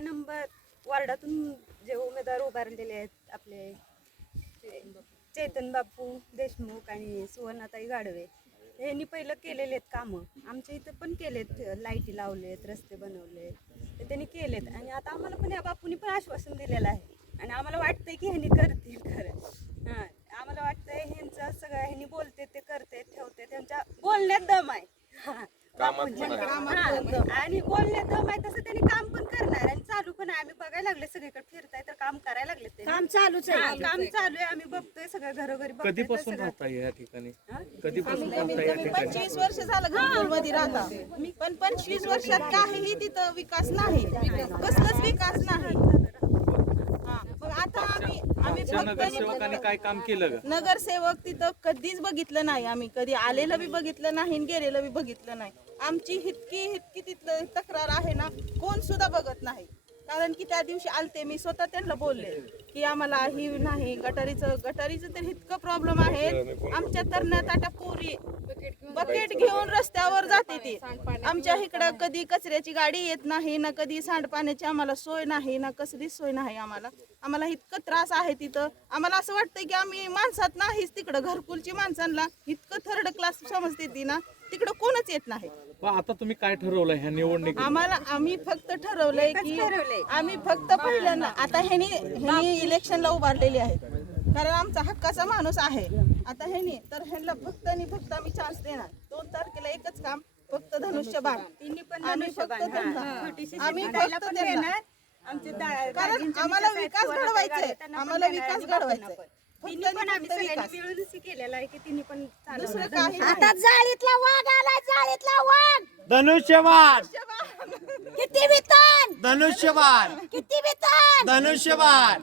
Number वार्डातून जे उमेदवार उभारलेले आहेत आपले चैतन बापू देशमुख आणि सुवर्णाताई गाडवे यांनी पहिलं केलेले आहेत कामं. आमच्या इथं पण केलेत, लाईटी लावलेत, रस्ते बनवलेत, ते त्यांनी केलेत. आणि आता आम्हाला पण या बापूंनी पण आश्वासन दिलेलं आहे आणि आम्हाला वाटतंय की ह्यांनी करतील खरं. हां, आम्हाला वाटतंय ह्यांचं सगळं ह्यांनी बोलते ते करते ठेवते, त्यांच्या बोलण्यात दम आहे. आणि बोलण्यात दम आहे तसं त्यांनी काम पण करणार आणि चालू पण आहे. आम्ही बघायला लागले सगळीकडे फिरताय तर काम करायला लागले ते काम चालूच आहे. काम चालू आहे. आम्ही बघतोय सगळं घरोघरी बघतोय. कधीपासून राहताय या ठिकाणी? कधीपासून राहताय या ठिकाणी? 25 वर्ष झालं घरकुलमध्ये राहता, पण 25 वर्षात काहीही तिथं विकास नाही, कसलाच विकास नाही. मग आता आम्ही नगरसेवकांनी काय काम केलं ग? नगरसेवक तिथं कधीच बघितलं नाही. आम्ही कधी आलेलं बी बघितलं नाही आणि गेलेलं बी बघितलं नाही. आमची इतकी तिथलं तक्रार आहे ना, कोण सुद्धा बघत नाही. कारण की त्या दिवशी आलते, मी स्वतः त्यांना बोलले की आम्हाला ही नाही गटारीचं तर इतकं प्रॉब्लेम आहे. आमच्या तरणात पोरी बकेट घेऊन रस्त्यावर जाते ती. आमच्या इकडं कधी कचऱ्याची गाडी येत नाही ना, कधी सांडपाण्याची आम्हाला सोय नाही ना, कसलीच सोय नाही. आम्हाला इतकं त्रास आहे तिथं. आम्हाला असं वाटतं की आम्ही माणसात नाहीच. तिकडं घरकुलची माणसांना इतकं थर्ड क्लास समजते ती ना, तिकडं कोणच येत नाही. आता तुम्ही काय ठरवलंय ह्या निवडणुकीत? आम्ही फक्त ठरवलंय की आम्ही फक्त पहिल्यांदा आता ह्यांनी इलेक्शनला उभारलेली आहे, कारण आमचा हक्काचा माणूस आहे. आता ह्यांना फक्त आम्ही चान्स देणार. 2 तारखेला एकच काम, फक्त धनुष्यबाण. आम्ही फक्त त्यांना कारण आम्हाला विकास घडवायचा. केलेला आहे की तिने पण दुसरं काही आता जाळीतला वाघ आलाय, जाळीतला वाघ. धनुष्यबाण किती वेतन? धनुष्यबाण किती वेतन? धनुष्यबाण